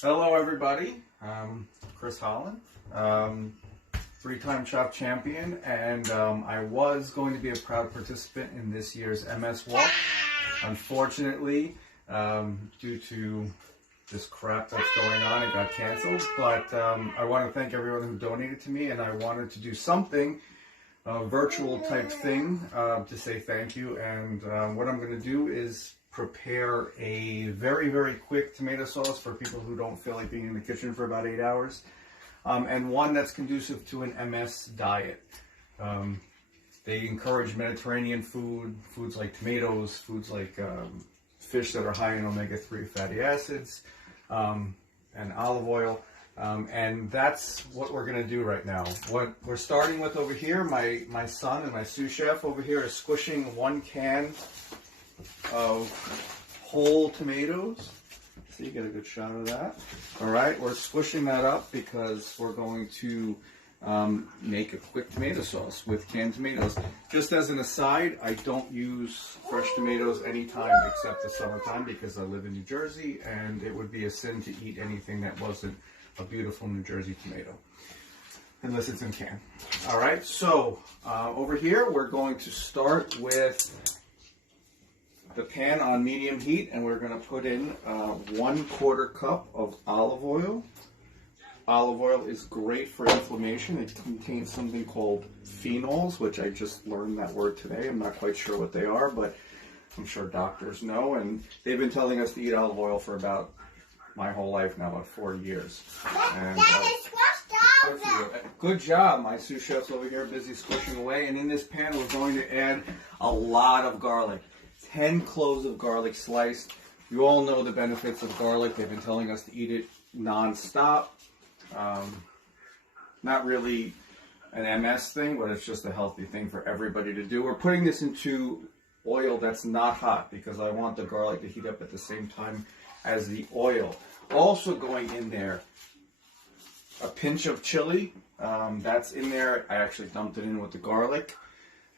Hello, everybody. Chris Holland, three-time shop champion, and I was going to be a proud participant in this year's MS Walk. Unfortunately, due to this crap that's going on, it got canceled. But I want to thank everyone who donated to me, and I wanted to do something, a virtual type thing, to say thank you. And what I'm going to do is prepare a very, very quick tomato sauce for people who don't feel like being in the kitchen for about 8 hours, and one that's conducive to an MS diet. They encourage Mediterranean foods like tomatoes, foods like fish that are high in omega-3 fatty acids, and olive oil. And that's what we're going to do right now. What we're starting with over here, my son and my sous chef over here is squishing 1 can of whole tomatoes. So you get a good shot of that. All right, we're squishing that up because we're going to make a quick tomato sauce with canned tomatoes. Just as an aside, I don't use fresh tomatoes anytime except the summertime because I live in New Jersey, and it would be a sin to eat anything that wasn't a beautiful New Jersey tomato, unless it's in can. All right, so over here we're going to start with the pan on medium heat, and we're going to put in 1/4 cup of olive oil. Olive oil is great for inflammation. It contains something called phenols, which I just learned that word today. I'm not quite sure what they are, but I'm sure doctors know, and they've been telling us to eat olive oil for about my whole life now, about 4 years. And, good job. My sous chef's over here busy squishing away, and in this pan we're going to add a lot of garlic. 10 cloves of garlic sliced. You all know the benefits of garlic. They've been telling us to eat it non-stop. Not really an MS thing, but it's just a healthy thing for everybody to do. We're putting this into oil that's not hot because I want the garlic to heat up at the same time as the oil. Also going in there, a pinch of chili. That's in there. I actually dumped it in with the garlic.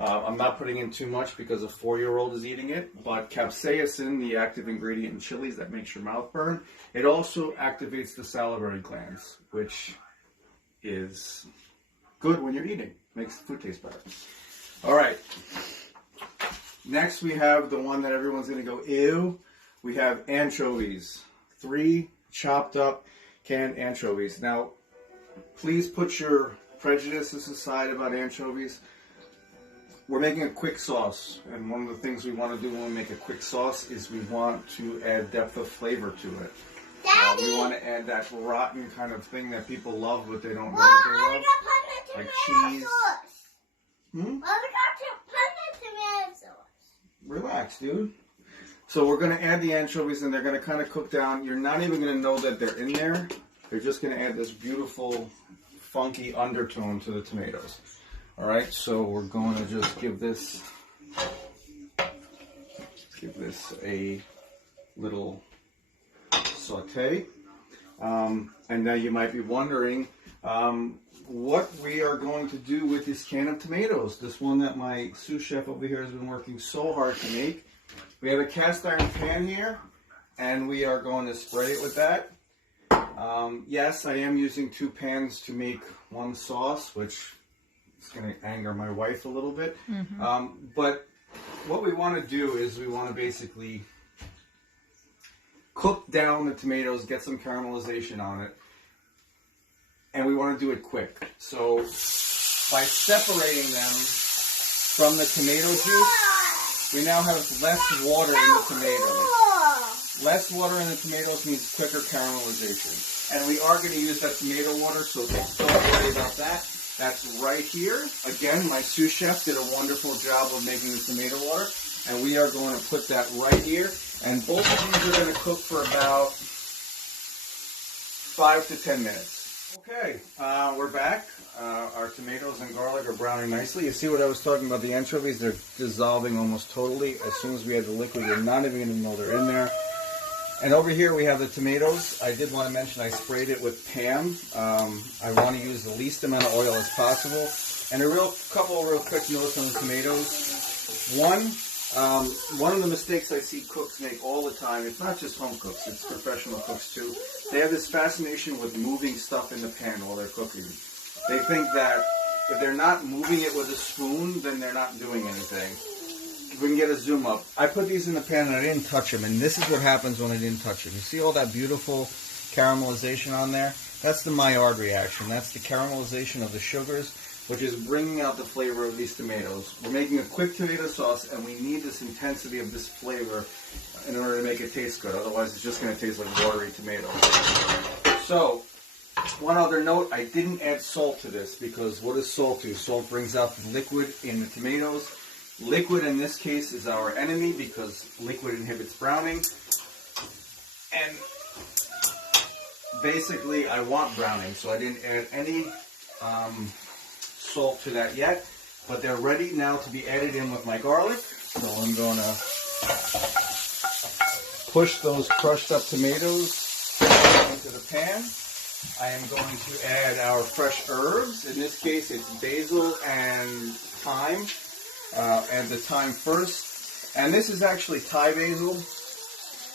I'm not putting in too much because a 4-year-old is eating it, but capsaicin, the active ingredient in chilies that makes your mouth burn, it also activates the salivary glands, which is good when you're eating. Makes the food taste better. All right. Next we have the one that everyone's going to go, ew. We have anchovies. 3 chopped up canned anchovies. Now, please put your prejudices aside about anchovies. We're making a quick sauce, and one of the things we want to do when we make a quick sauce is we want to add depth of flavor to it. We want to add that rotten kind of thing that people love, but they don't know what they love, like cheese. Relax, dude. So we're going to add the anchovies, and they're going to kind of cook down. You're not even going to know that they're in there. They're just going to add this beautiful, funky undertone to the tomatoes. All right, so we're going to just give this a little saute. And now you might be wondering what we are going to do with this can of tomatoes, this one that my sous chef over here has been working so hard to make. We have a cast iron pan here, and we are going to spray it with that. Yes, I am using 2 pans to make one sauce, which it's going to anger my wife a little bit. But what we want to do is we want to basically cook down the tomatoes, get some caramelization on it, and we want to do it quick. So by separating them from the tomato juice, we now have less water in the tomatoes. Less water in the tomatoes means quicker caramelization. And we are going to use that tomato water, so don't worry about that. That's right here. Again, my sous chef did a wonderful job of making the tomato water, and we are going to put that right here. And both of these are going to cook for about 5 to 10 minutes. Okay, we're back. Our tomatoes and garlic are browning nicely. You see what I was talking about, the anchovies? They're dissolving almost totally. As soon as we add the liquid, you're not even going to know they're in there. And over here we have the tomatoes. I did want to mention I sprayed it with Pam. I want to use the least amount of oil as possible. And a couple of real quick notes on the tomatoes. One, One of the mistakes I see cooks make all the time, it's not just home cooks, it's professional cooks too, they have this fascination with moving stuff in the pan while they're cooking. They think that if they're not moving it with a spoon, then they're not doing anything. If we can get a zoom up. I put these in the pan and I didn't touch them, and this is what happens when I didn't touch them. You see all that beautiful caramelization on there? That's the Maillard reaction. That's the caramelization of the sugars, which is bringing out the flavor of these tomatoes. We're making a quick tomato sauce, and we need this intensity of this flavor in order to make it taste good. Otherwise, it's just going to taste like watery tomatoes. So, one other note, I didn't add salt to this because what does salt do? Salt brings out the liquid in the tomatoes. Liquid in this case is our enemy because liquid inhibits browning. And basically, I want browning, so I didn't add any salt to that yet, but they're ready now to be added in with my garlic. So I'm going to push those crushed up tomatoes into the pan. I am going to add our fresh herbs. In this case, it's basil and thyme. Add the thyme first. And this is actually Thai basil,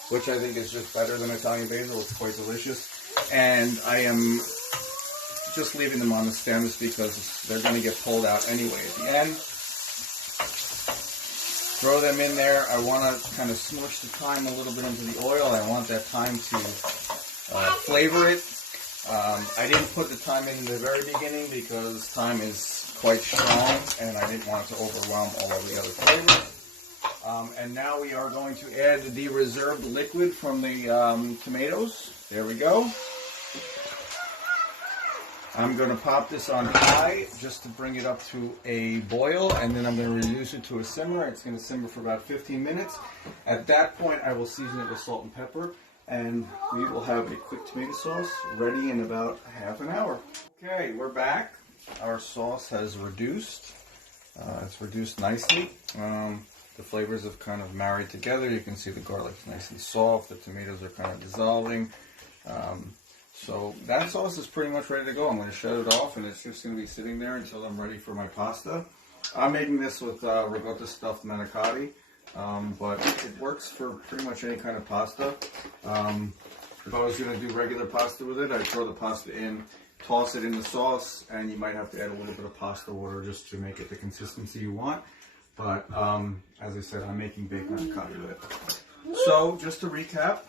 which I think is just better than Italian basil. It's quite delicious. And I am just leaving them on the stems because they're going to get pulled out anyway at the end. Throw them in there. I want to kind of smush the thyme a little bit into the oil. I want that thyme to flavor it. I didn't put the thyme in the very beginning because thyme is quite strong and I didn't want it to overwhelm all of the other flavor. And now we are going to add the reserved liquid from the tomatoes. There we go. I'm going to pop this on high just to bring it up to a boil, and then I'm going to reduce it to a simmer. It's going to simmer for about 15 minutes. At that point, I will season it with salt and pepper, and we will have a quick tomato sauce ready in about half an hour. Okay, we're back. Our sauce has reduced. It's reduced nicely. The flavors have kind of married together. You can see the garlic's nice and soft. The tomatoes are kind of dissolving. So that sauce is pretty much ready to go. I'm going to shut it off, and it's just going to be sitting there until I'm ready for my pasta. I'm making this with ricotta stuffed manicotti, but it works for pretty much any kind of pasta. If I was going to do regular pasta with it, I'd throw the pasta in, toss it in the sauce, and you might have to add a little bit of pasta water just to make it the consistency you want. But as I said, I'm making baked manicotti with it. So just to recap,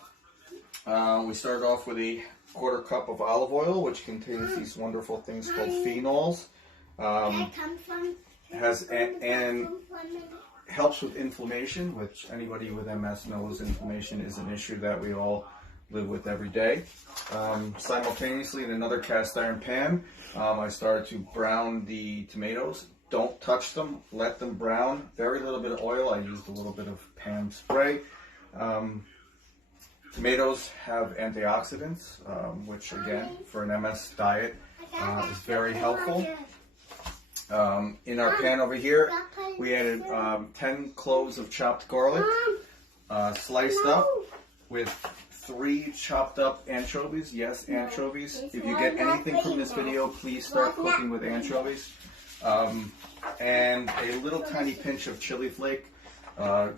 we started off with a quarter cup of olive oil, which contains these wonderful things called phenols. And helps with inflammation, which anybody with MS knows inflammation is an issue that we all live with every day. Simultaneously, in another cast iron pan, I started to brown the tomatoes. Don't touch them, let them brown. Very little bit of oil. I used a little bit of pan spray. Tomatoes have antioxidants, which again, for an MS diet, is very helpful. In our pan over here, we added 10 cloves of chopped garlic, sliced up with 3 chopped up anchovies. Yes, anchovies. If you get anything from this video, please start cooking with anchovies. And a little tiny pinch of chili flake.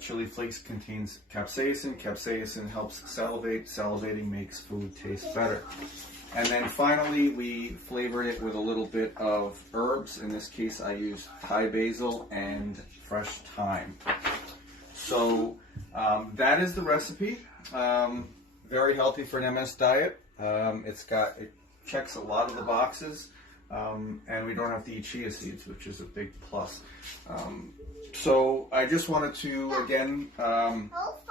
Chili flakes contains capsaicin. Capsaicin helps salivate. Salivating makes food taste better. And then finally, we flavored it with a little bit of herbs. In this case, I used Thai basil and fresh thyme. So that is the recipe. Very healthy for an MS diet. It checks a lot of the boxes. And we don't have to eat chia seeds, which is a big plus. So I just wanted to, again,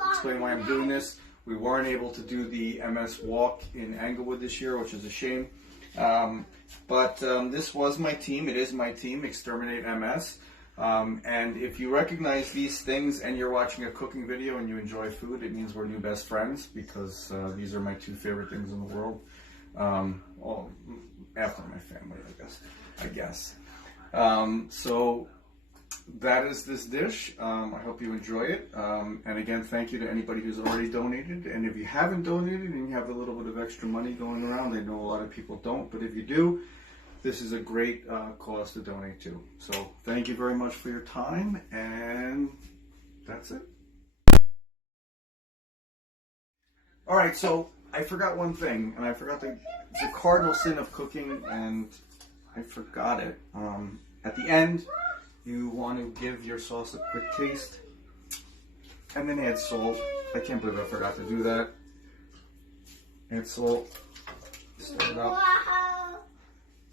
explain why I'm doing this. We weren't able to do the MS walk in Englewood this year, which is a shame. But this was my team. It is my team, Exterminate MS. And if you recognize these things and you're watching a cooking video and you enjoy food, it means we're new best friends, because these are my 2 favorite things in the world. Well, after my family, I guess. So that is this dish. I hope you enjoy it. And again, thank you to anybody who's already donated. And if you haven't donated and you have a little bit of extra money going around, I know a lot of people don't, but if you do, this is a great cause to donate to. So thank you very much for your time, and that's it. All right, so I forgot one thing, and I forgot it's a cardinal sin of cooking, and I forgot it. At the end, you want to give your sauce a quick taste, and then add salt. I can't believe I forgot to do that. Add salt, stir it up,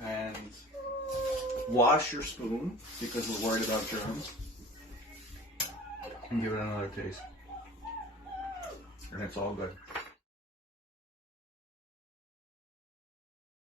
and wash your spoon because we're worried about germs, and give it another taste, and it's all good.